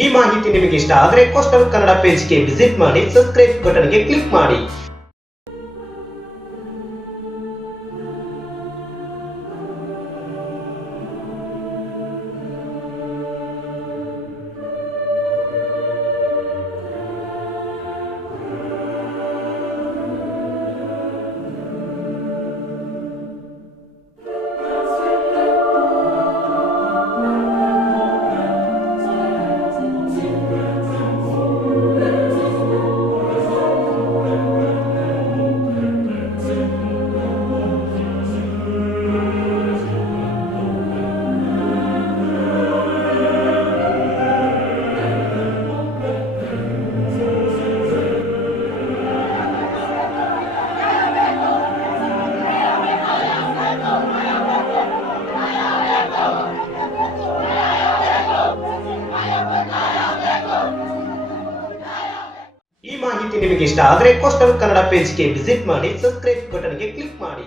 ಈ ಮಾಹಿತಿ ನಿಮಗೆ ಇಷ್ಟ ಆದರೆ ಕೋಸ್ಟಲ್ ಕನ್ನಡ ಪೇಜ್ಗೆ ವಿಸಿಟ್ ಮಾಡಿ, ಸಬ್ಸ್ಕ್ರೈಬ್ ಬಟನ್ಗೆ ಕ್ಲಿಕ್ ಮಾಡಿ. ಈ ಮಾಹಿತಿ ನಿಮಗೆ ಇಷ್ಟ ಆದರೆ ಕೋಸ್ಟಲ್ ಕನ್ನಡ ಪೇಜ್ಗೆ ವಿಸಿಟ್ ಮಾಡಿ, ಸಬ್ಸ್ಕ್ರೈಬ್ ಬಟನ್ಗೆ ಕ್ಲಿಕ್ ಮಾಡಿ.